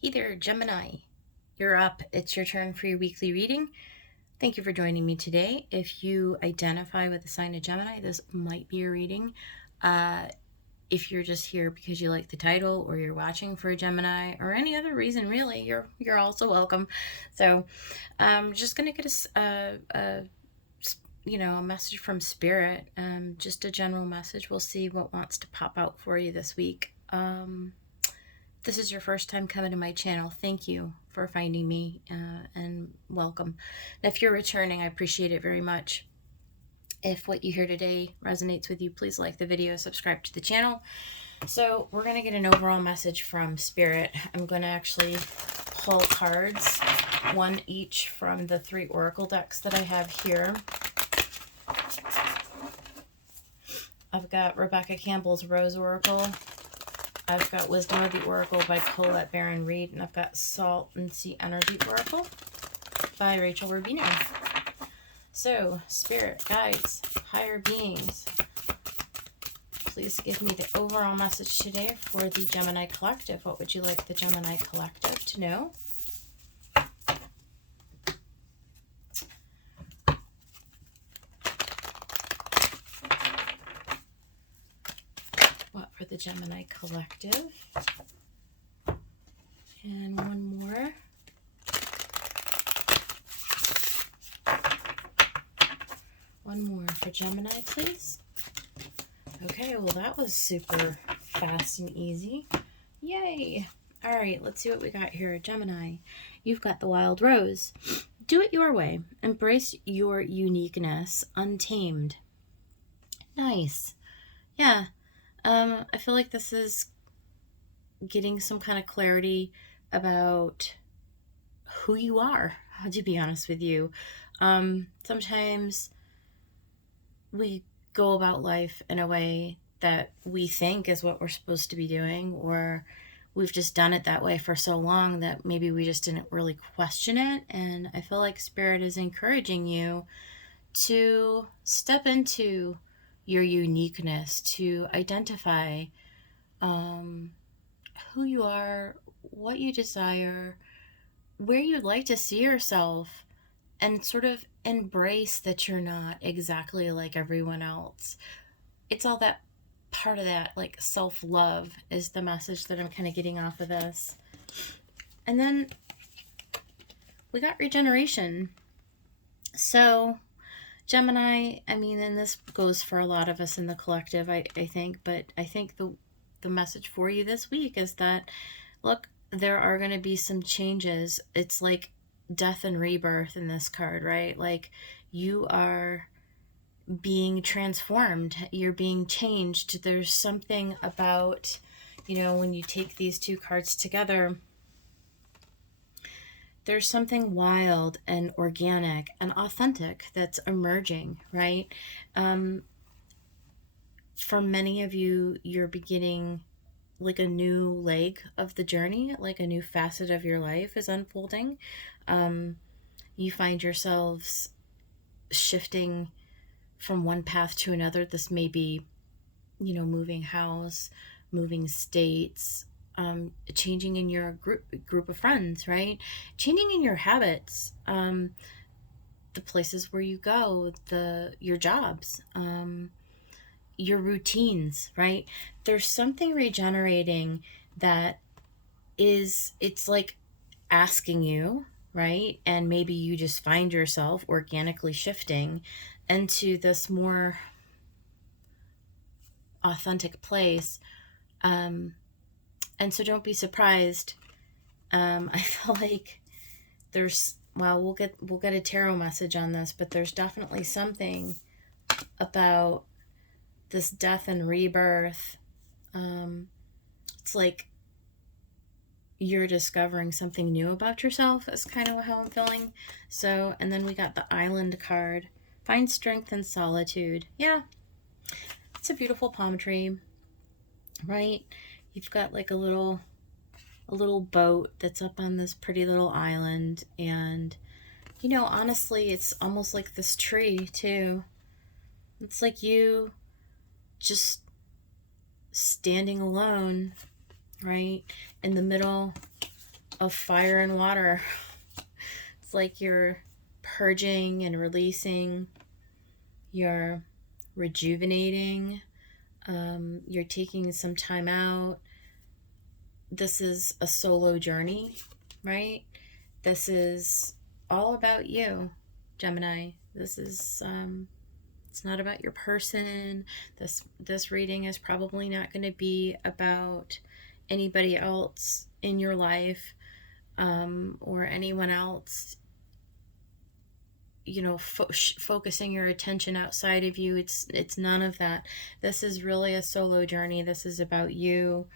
Hey there, Gemini. You're up. It's your turn for your weekly reading. Thank you for joining me today. If you identify with the sign of Gemini, this might be your reading. If you're just here because you like the title, or you're watching for a Gemini, or any other reason, really, you're also welcome. So, just gonna get a message from Spirit. Just a general message. We'll see what wants to pop out for you this week. This is your first time coming to my channel, thank you for finding me and welcome. And if you're returning, I appreciate it very much. If what you hear today resonates with you, please like the video, subscribe to the channel. So we're going to get an overall message from Spirit. I'm going to actually pull cards, one each from the 3 oracle decks that I have here. I've got Rebecca Campbell's Rose Oracle. I've got Wisdom of the Oracle by Colette Baron Reed, and I've got Salt and Sea Energy Oracle by Rachel Rubino. So, Spirit, guides, higher beings, please give me the overall message today for the Gemini Collective. What would you like the Gemini Collective to know? What for the Gemini Collective? And one more. One more for Gemini, please. Okay, well that was super fast and easy. Yay! Alright, let's see what we got here. Gemini, you've got the Wild Rose. Do it your way. Embrace your uniqueness, untamed. Nice. Yeah. I feel like this is getting some kind of clarity about who you are, to be honest with you. Sometimes we go about life in a way that we think is what we're supposed to be doing, or we've just done it that way for so long that maybe we just didn't really question it. And I feel like Spirit is encouraging you to step into your uniqueness, to identify who you are, what you desire, where you'd like to see yourself, and sort of embrace that you're not exactly like everyone else. It's all that part of that, like, self-love is the message that I'm kind of getting off of this. And then we got regeneration. So Gemini, I mean, and this goes for a lot of us in the collective, I think, but I think the message for you this week is that, look, there are going to be some changes. It's like death and rebirth in this card, right? Like, you are being transformed, you're being changed. There's something about, when you take these 2 cards together, there's something wild and organic and authentic that's emerging, right? For many of you, you're beginning like a new leg of the journey, like a new facet of your life is unfolding. You find yourselves shifting from one path to another. This may be, moving house, moving states, changing in your group of friends, right? Changing in your habits, the places where you go, your jobs, your routines, right? There's something regenerating that it's like asking you, right? And maybe you just find yourself organically shifting into this more authentic place. And so don't be surprised. I feel like we'll get a tarot message on this, but there's definitely something about this death and rebirth. It's like you're discovering something new about yourself is kind of how I'm feeling. So, and then we got the Island card. Find strength in solitude. Yeah, it's a beautiful palm tree, right? You've got like a little boat that's up on this pretty little island, and honestly, it's almost like this tree too. It's like you just standing alone, right, in the middle of fire and water. It's like you're purging and releasing, you're rejuvenating, you're taking some time out. This is a solo journey, right? This is all about you, Gemini. This is it's not about your person. This reading is probably not going to be about anybody else in your life, or anyone else, you know, focusing your attention outside of you. It's none of that. This is really a solo journey. This is about you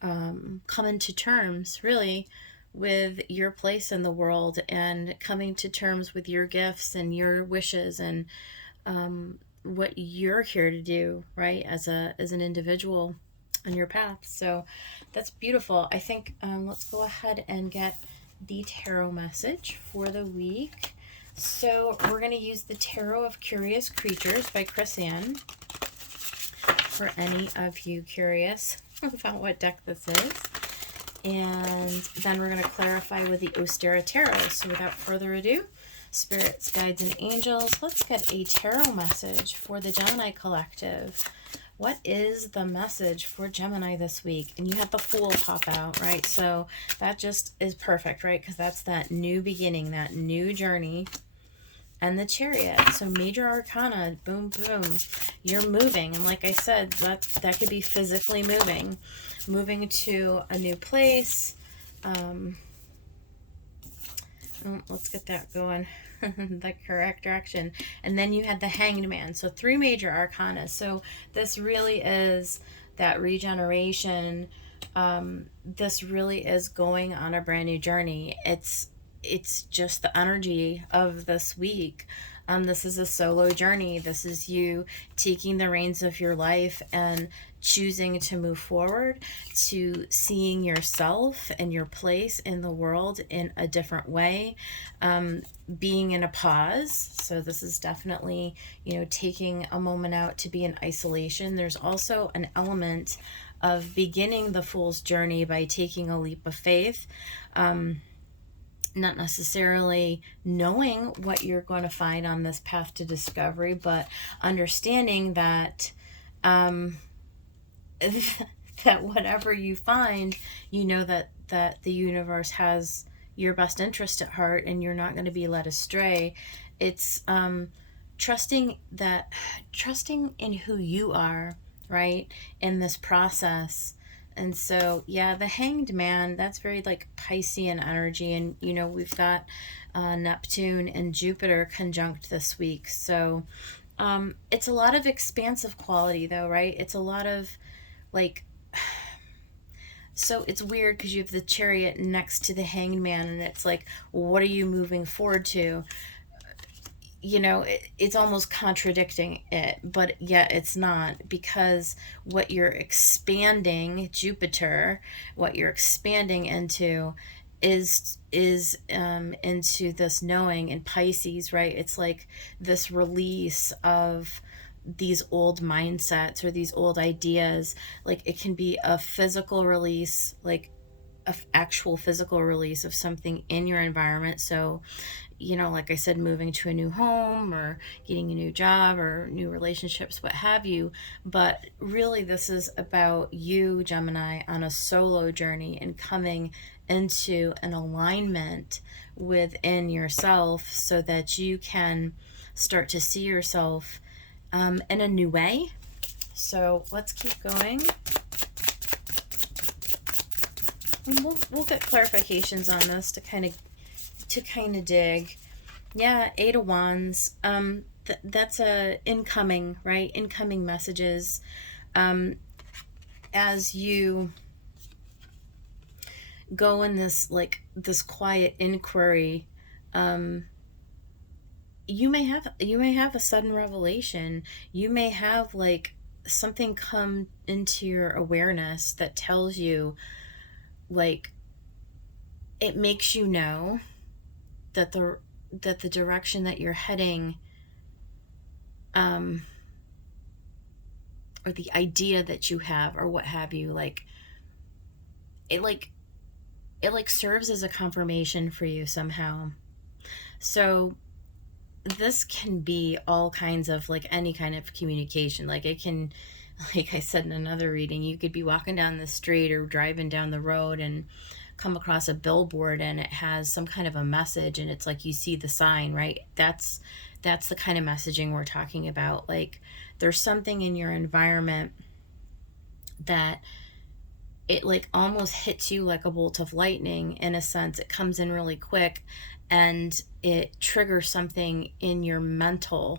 coming to terms, really, with your place in the world, and coming to terms with your gifts and your wishes, and what you're here to do, right, as an individual on your path. So that's beautiful. I think let's go ahead and get the tarot message for the week. So we're going to use the Tarot of Curious Creatures by Chris Ann, for any of you curious about what deck this is. And then we're going to clarify with the Ostera Tarot. So without further ado, spirits, guides, and angels, let's get a tarot message for the Gemini collective. What is the message for Gemini this week? And you have the Fool pop out, right? So that just is perfect, right? Because that's that new beginning, that new journey. And the Chariot. So major arcana, boom, boom. You're moving. And like I said, that could be physically moving to a new place. Let's get that going the correct direction. And then you had the Hanged Man. So 3 major arcana. So this really is that regeneration. This really is going on a brand new journey. It's just the energy of this week. This is a solo journey. This is you taking the reins of your life and choosing to move forward, to seeing yourself and your place in the world in a different way, being in a pause. So this is definitely, you know, taking a moment out to be in isolation. There's also an element of beginning the Fool's journey by taking a leap of faith. Not necessarily knowing what you're going to find on this path to discovery, but understanding that that whatever you find, you know that the universe has your best interest at heart, and you're not going to be led astray. It's trusting in who you are, right, in this process. And so, yeah, the Hanged Man, that's very like Piscean energy. And, you know, we've got Neptune and Jupiter conjunct this week. So it's a lot of expansive quality, though, right? It's a lot of like, so it's weird because you have the Chariot next to the Hanged Man, and it's like, what are you moving forward to? You know, it's almost contradicting it, but yet it's not, because what you're expanding, Jupiter, what you're expanding into is into this knowing in Pisces, right? It's like this release of these old mindsets or these old ideas. Like it can be a physical release, like a actual physical release of something in your environment. So, you know, like I said, moving to a new home or getting a new job or new relationships, what have you. But really, this is about you, Gemini, on a solo journey and coming into an alignment within yourself so that you can start to see yourself in a new way. So let's keep going. And we'll get clarifications on this to kind of dig. Yeah, 8 of Wands. That's a incoming, right? Incoming messages. As you go in this quiet inquiry, you may have a sudden revelation. You may have like something come into your awareness that tells you, like, it makes you know that the direction that you're heading, or the idea that you have, or what have you, like it like serves as a confirmation for you somehow. So this can be all kinds of like any kind of communication. Like it can, like I said in another reading, you could be walking down the street or driving down the road and come across a billboard and it has some kind of a message, and it's like you see the sign, right? That's the kind of messaging we're talking about. Like there's something in your environment that it like almost hits you like a bolt of lightning. In a sense, it comes in really quick and it triggers something in your mental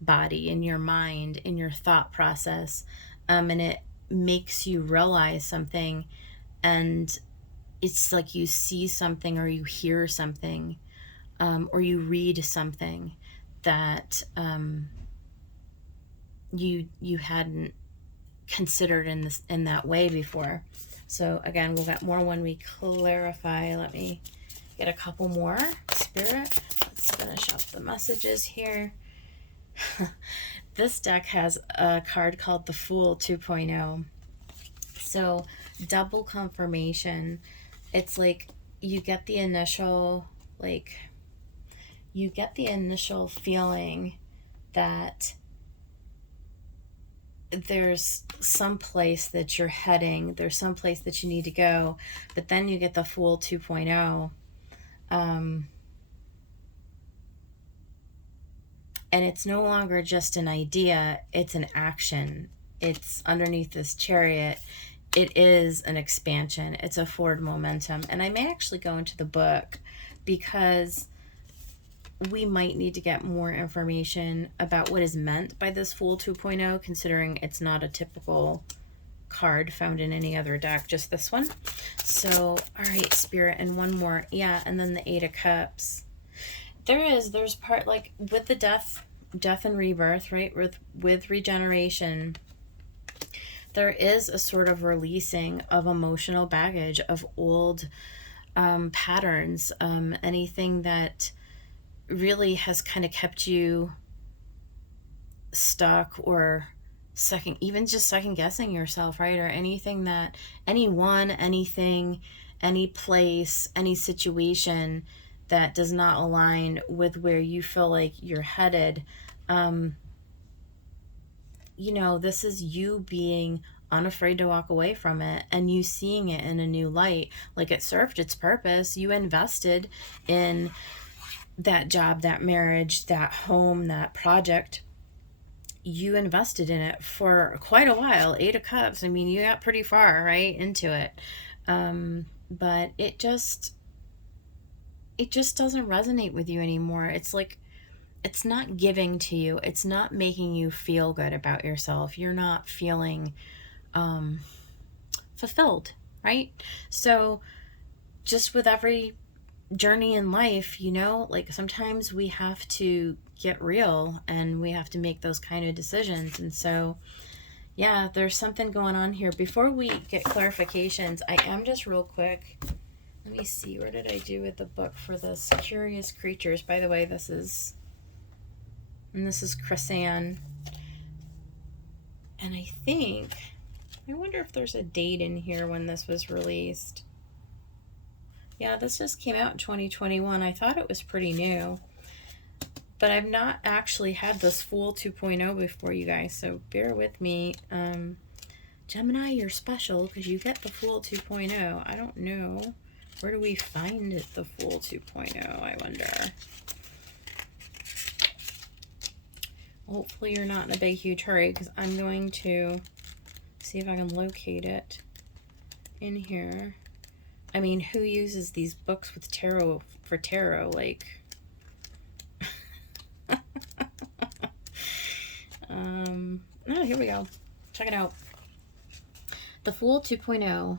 body, in your mind, in your thought process, and it makes you realize something. And it's like you see something or you hear something, or you read something that you hadn't considered in that way before. So again, we'll get more when we clarify. Let me get a couple more, Spirit. Let's finish up the messages here. This deck has a card called the Fool 2.0. So double confirmation. It's like you get the initial feeling that there's some place that you're heading, there's some place that you need to go, but then you get the Fool 2.0, and it's no longer just an idea, it's an action. It's underneath this Chariot. It is an expansion. It's a forward momentum. And I may actually go into the book because we might need to get more information about what is meant by this Fool 2.0, considering it's not a typical card found in any other deck, just this one. So, all right, Spirit, and one more. Yeah, and then the Eight of Cups. There's part like with the death and rebirth, right? With regeneration, there is a sort of releasing of emotional baggage, of old patterns, anything that really has kind of kept you stuck or second guessing yourself, right? Or anything that anyone, anything, any place, any situation that does not align with where you feel like you're headed. This is you being unafraid to walk away from it and you seeing it in a new light. Like it served its purpose. You invested in that job, that marriage, that home, that project. You invested in it for quite a while. Eight of Cups. I mean, you got pretty far, right, into it. But it just doesn't resonate with you anymore. It's like, it's not giving to you. It's not making you feel good about yourself. You're not feeling fulfilled, right? So just with every journey in life, like sometimes we have to get real and we have to make those kind of decisions. And so, yeah, there's something going on here. Before we get clarifications, I am just real quick. Let me see. Where did I do with the book for this? Curious Creatures. By the way, this is Chrysan. And I wonder if there's a date in here when this was released. Yeah, this just came out in 2021. I thought it was pretty new. But I've not actually had this Fool 2.0 before, you guys, so bear with me. Gemini, you're special because you get the Fool 2.0. I don't know. Where do we find it, the Fool 2.0, I wonder? Hopefully you're not in a big, huge hurry because I'm going to see if I can locate it in here. I mean, who uses these books with tarot for tarot? Like, oh, here we go. Check it out. The Fool 2.0.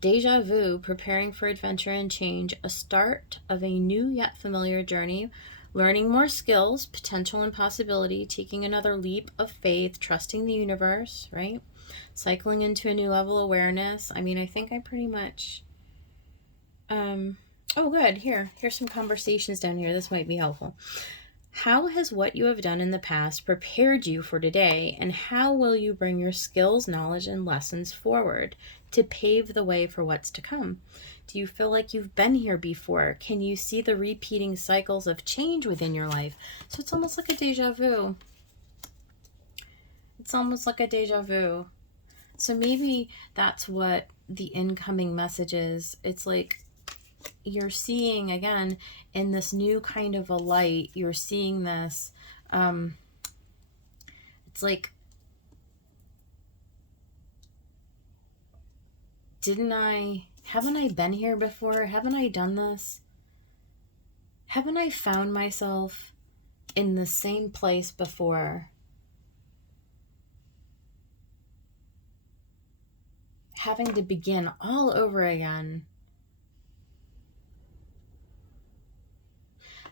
Deja vu, preparing for adventure and change, a start of a new yet familiar journey, learning more skills, potential and possibility, taking another leap of faith, trusting the universe, right? Cycling into a new level of awareness. I mean, I think I pretty much... oh, good. Here's some conversations down here. This might be helpful. How has what you have done in the past prepared you for today, and how will you bring your skills, knowledge, and lessons forward? to pave the way for what's to come. Do you feel like you've been here before? Can you see the repeating cycles of change within your life? So it's almost like a deja vu. It's almost like a deja vu. So maybe that's what the incoming message is. It's like you're seeing, again, in this new kind of a light, you're seeing this. It's like, haven't I been here before? Haven't I done this? Haven't I found myself in the same place before? Having to begin all over again.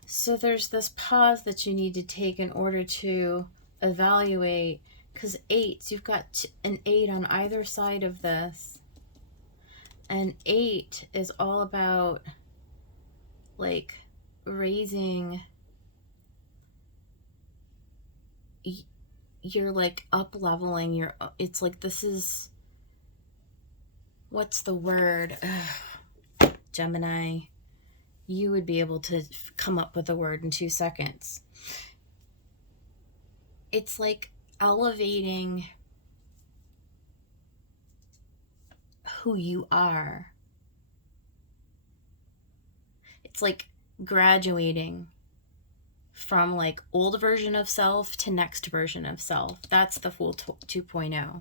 So there's this pause that you need to take in order to evaluate, because eights, you've got an 8 on either side of this. And 8 is all about like raising, you're like up leveling, it's like this is, what's the word? Ugh, Gemini, you would be able to come up with a word in 2 seconds. It's like elevating who you are. It's like graduating from like old version of self to next version of self. That's the full 2.0.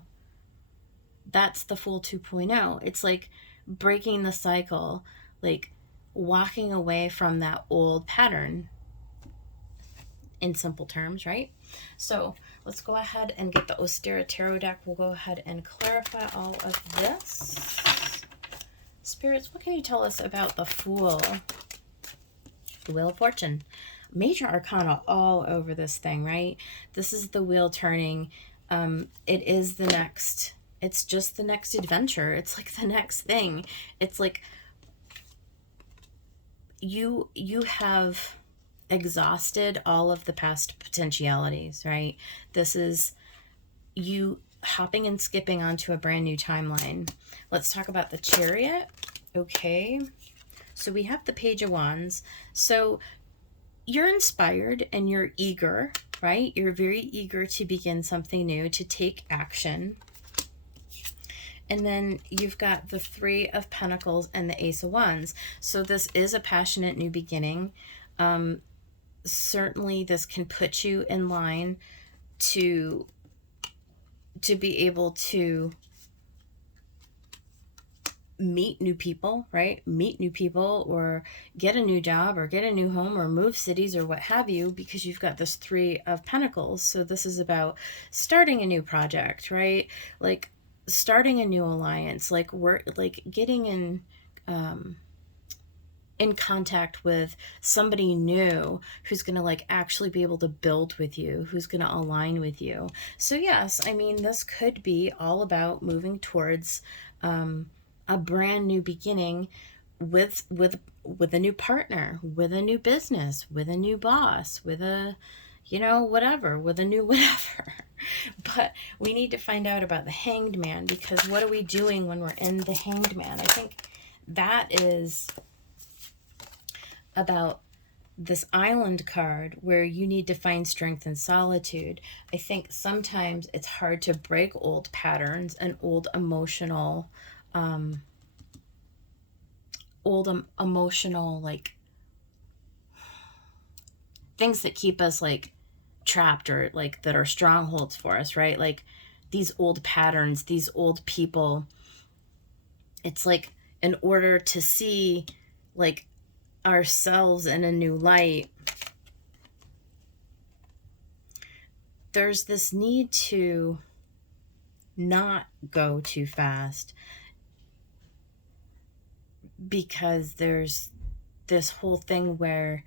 That's the full 2.0. It's like breaking the cycle, like walking away from that old pattern, in simple terms, right? So let's go ahead and get the Ostera Tarot deck. We'll go ahead and clarify all of this. Spirits, what can you tell us about the Fool? The Wheel of Fortune. Major arcana all over this thing, right? This is the wheel turning. It is the next, it's just the next adventure. It's like the next thing. It's like you have exhausted all of the past potentialities, right? This is you hopping and skipping onto a brand new timeline. Let's talk about the Chariot. Okay, so we have the Page of Wands. So you're inspired and you're eager, right? You're very eager to begin something new, to take action. And then you've got the Three of Pentacles and the Ace of Wands. So this is a passionate new beginning. Certainly this can put you in line to be able to meet new people, right? Meet new people, or get a new job, or get a new home, or move cities, or what have you, because you've got this Three of Pentacles. So this is about starting a new project, right? Like starting a new alliance, like getting in contact with somebody new who's going to like actually be able to build with you, who's going to align with you. So yes, I mean, this could be all about moving towards a brand new beginning with a new partner, with a new business, with a new boss, with a, you know, whatever, with a new whatever. But we need to find out about the Hanged Man, because what are we doing when we're in the Hanged Man? I think that is about this Island card, where you need to find strength in solitude. I think sometimes it's hard to break old patterns and old emotional like things that keep us like trapped, or like that are strongholds for us, right? Like these old patterns, these old people. It's like in order to see like ourselves in a new light, there's this need to not go too fast, because there's this whole thing where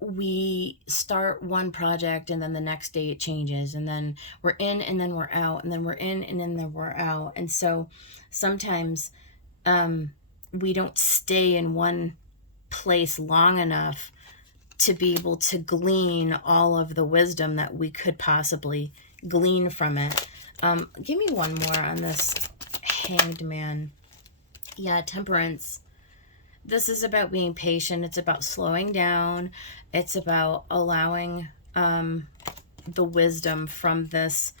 we start one project and then the next day it changes, and then we're in and then we're out, and then we're in and then we're out. And so sometimes we don't stay in one place long enough to be able to glean all of the wisdom that we could possibly glean from it. Give me one more on this Hanged Man. Yeah, Temperance. This is about being patient. It's about slowing down. It's about allowing the wisdom from this,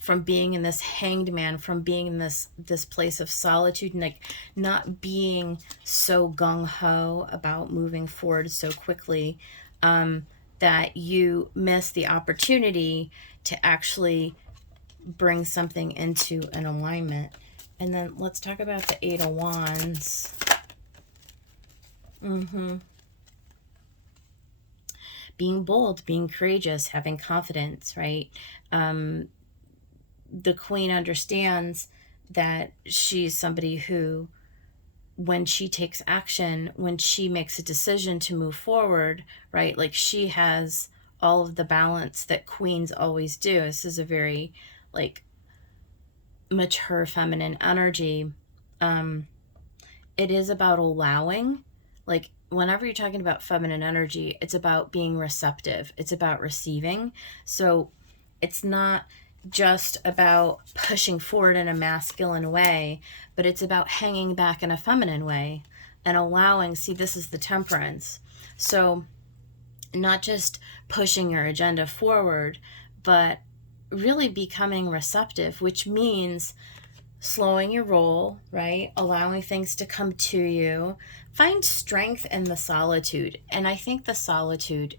from being in this hanged man, from being in this place of solitude, and like not being so gung-ho about moving forward so quickly that you miss the opportunity to actually bring something into an alignment. And then let's talk about the Eight of Wands. Being bold, being courageous, having confidence, right? The Queen understands that she's somebody who, when she takes action, when she makes a decision to move forward, right? Like she has all of the balance that queens always do. This is a very like mature feminine energy. It is about allowing, like whenever you're talking about feminine energy, it's about being receptive. It's about receiving. So it's not just about pushing forward in a masculine way, but it's about hanging back in a feminine way and allowing. See, this is the Temperance. So not just pushing your agenda forward, but really becoming receptive, which means slowing your roll, right? Allowing things to come to you. Find strength in the solitude. And I think the solitude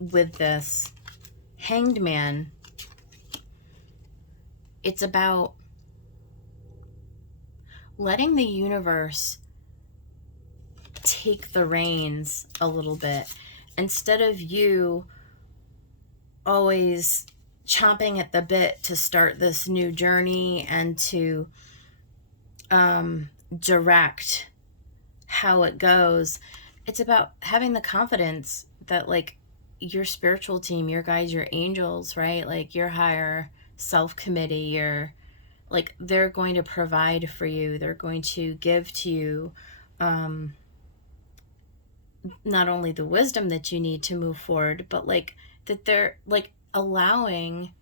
with this Hanged Man, it's about letting the universe take the reins a little bit instead of you always chomping at the bit to start this new journey and to direct how it goes. It's about having the confidence that like your spiritual team, your guides, your angels, right? Like your higher self committee, your like they're going to provide for you. They're going to give to you not only the wisdom that you need to move forward, but like that they're like allowing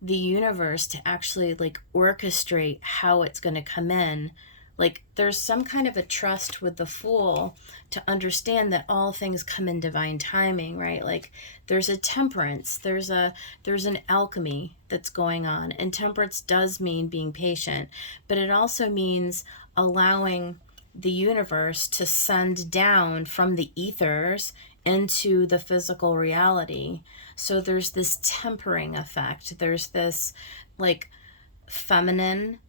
the universe to actually like orchestrate how it's going to come in. Like there's some kind of a trust with the Fool to understand that all things come in divine timing, right? Like there's a temperance, there's an alchemy that's going on. And temperance does mean being patient, but it also means allowing the universe to send down from the ethers into the physical reality. So there's this tempering effect. There's this like feminine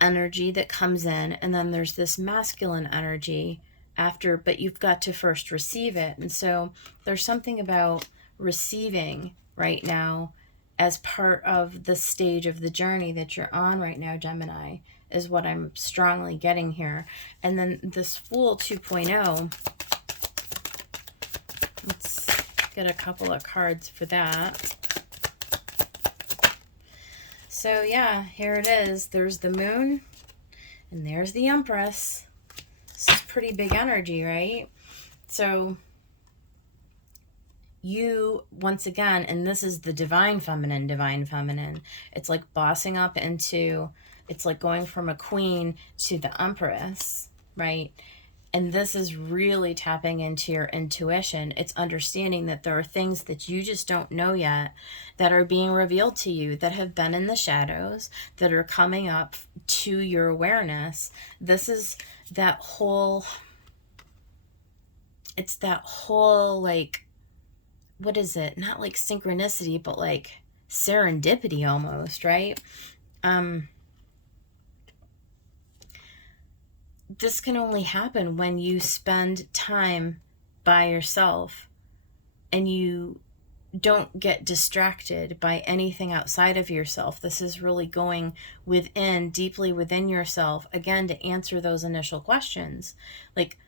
energy that comes in, and then there's this masculine energy after, but you've got to first receive it. And so there's something about receiving right now as part of the stage of the journey that you're on right now, Gemini, is what I'm strongly getting here. And then this Fool 2.0, let's get a couple of cards for that. So yeah, here it is. There's the Moon and there's the Empress. This is pretty big energy, right? So you, once again, and this is the divine feminine. It's like bossing up into, it's like going from a queen to the Empress, right? And this is really tapping into your intuition. It's understanding that there are things that you just don't know yet that are being revealed to you, that have been in the shadows, that are coming up to your awareness. This is that whole, it's that whole like, what is it? Not like synchronicity, but like serendipity almost, right? This can only happen when you spend time by yourself and you don't get distracted by anything outside of yourself. This is really going within, deeply within yourself, again, to answer those initial questions. Like,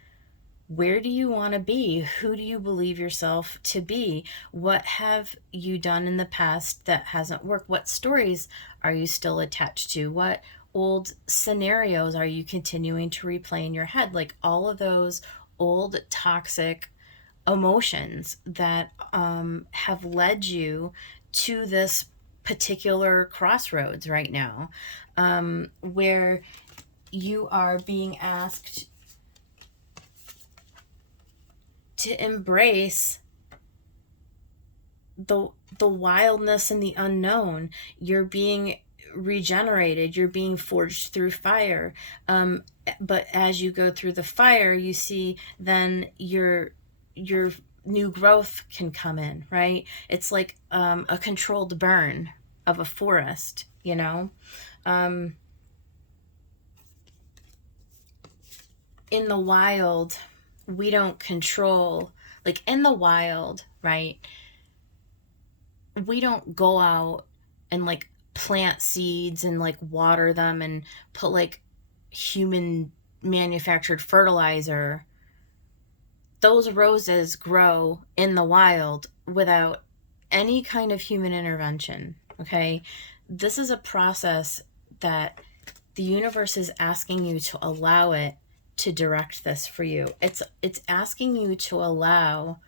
where do you want to be? Who do you believe yourself to be? What have you done in the past that hasn't worked? What stories are you still attached to? What old scenarios are you continuing to replay in your head? Like all of those old toxic emotions that have led you to this particular crossroads right now, where you are being asked to embrace the wildness and the unknown. You're being regenerated, you're being forged through fire, but as you go through the fire, you see then your new growth can come in, right? It's like a controlled burn of a forest, you know. In the wild, we don't control, like in the wild, right? We don't go out and like plant seeds and like water them and put like human manufactured fertilizer. Those roses grow in the wild without any kind of human intervention, okay? This is a process that the universe is asking you to allow it to direct this for you. It's asking you to allow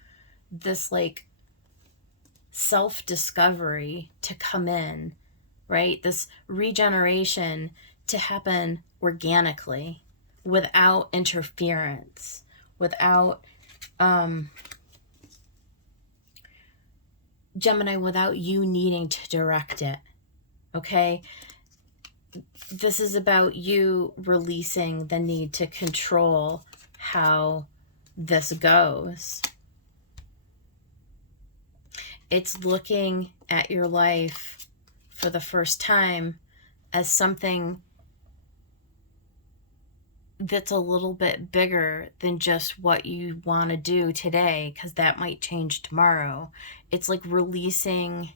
this like self-discovery to come in, right? This regeneration to happen organically, without interference, without Gemini, without you needing to direct it, okay? This is about you releasing the need to control how this goes. It's looking at your life for the first time as something that's a little bit bigger than just what you want to do today, because that might change tomorrow. It's like releasing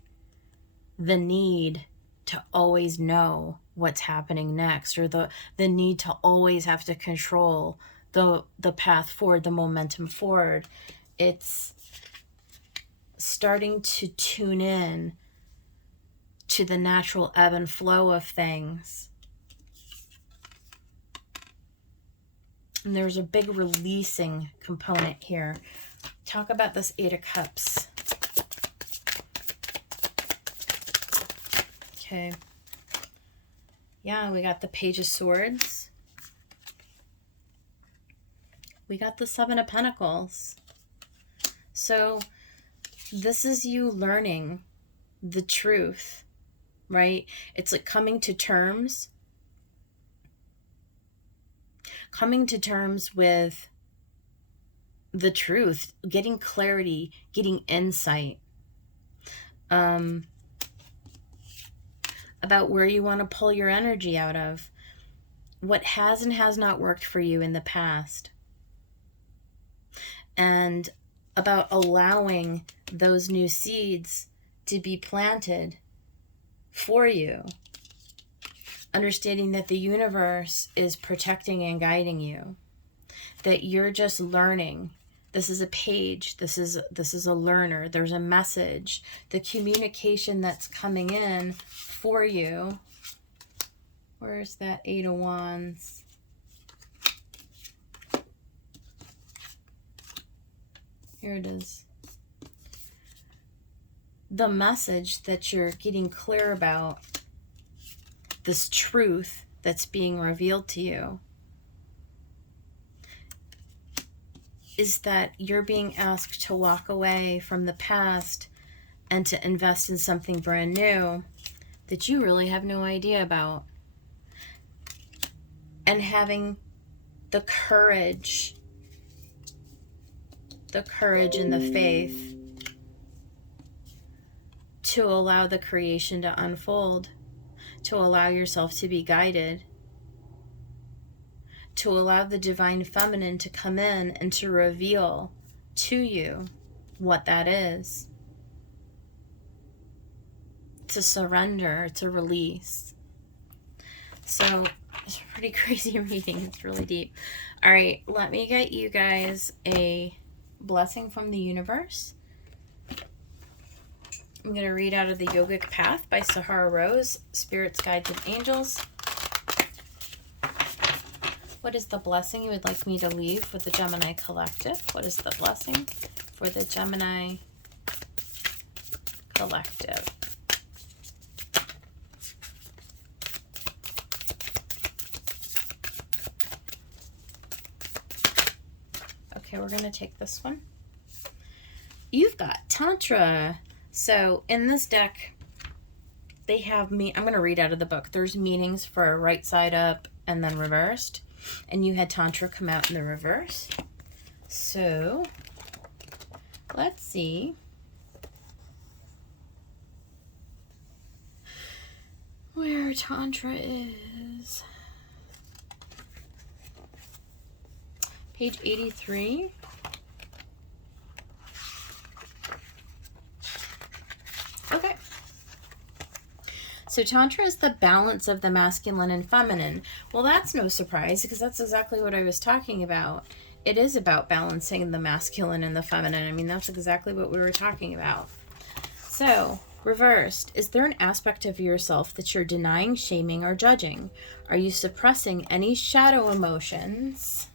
the need to always know what's happening next, or the need to always have to control the path forward, the momentum forward. It's starting to tune in to the natural ebb and flow of things. And there's a big releasing component here. Talk about this Eight of Cups. Okay. Yeah, we got the Page of Swords. We got the Seven of Pentacles. So this is you learning the truth, right? It's like coming to terms with the truth, getting clarity, getting insight about where you want to pull your energy out of, what has and has not worked for you in the past, and about allowing those new seeds to be planted for you. Understanding that the universe is protecting and guiding you, that you're just learning. This is a page. This is a learner. There's a message. The communication that's coming in for you. Where's that Eight of Wands? Here it is. The message that you're getting clear about, this truth that's being revealed to you, is that you're being asked to walk away from the past and to invest in something brand new that you really have no idea about. And having the courage and the faith to allow the creation to unfold, to allow yourself to be guided, to allow the divine feminine to come in and to reveal to you what that is. To surrender, to release. So it's a pretty crazy reading. It's really deep. All right, let me get you guys a blessing from the universe. I'm going to read out of the Yogic Path by Sahara Rose, Spirits, Guides, and Angels. What is the blessing you would like me to leave with the Gemini Collective? What is the blessing for the Gemini Collective? Okay, we're going to take this one. You've got Tantra. So in this deck, they have me. I'm going to read out of the book. There's meanings for right side up and then reversed. And you had Tantra come out in the reverse. So let's see. Where Tantra is. Page 83. Okay. So Tantra is the balance of the masculine and feminine. Well, that's no surprise because that's exactly what I was talking about. It is about balancing the masculine and the feminine. I mean, that's exactly what we were talking about. So, reversed, is there an aspect of yourself that you're denying, shaming, or judging? Are you suppressing any shadow emotions?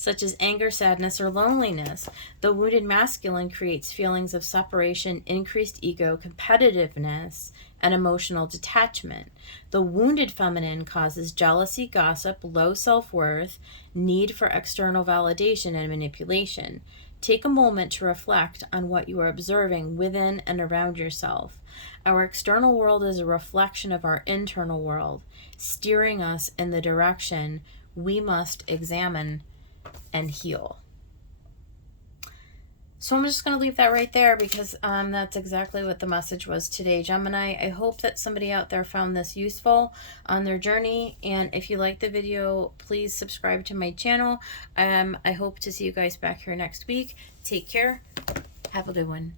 Such as anger, sadness, or loneliness. The wounded masculine creates feelings of separation, increased ego, competitiveness, and emotional detachment. The wounded feminine causes jealousy, gossip, low self-worth, need for external validation, and manipulation. Take a moment to reflect on what you are observing within and around yourself. Our external world is a reflection of our internal world, steering us in the direction we must examine and heal. So I'm just going to leave that right there because that's exactly what the message was today, Gemini. I hope that somebody out there found this useful on their journey. And if you like the video, please subscribe to my channel. I hope to see you guys back here next week. Take care. Have a good one.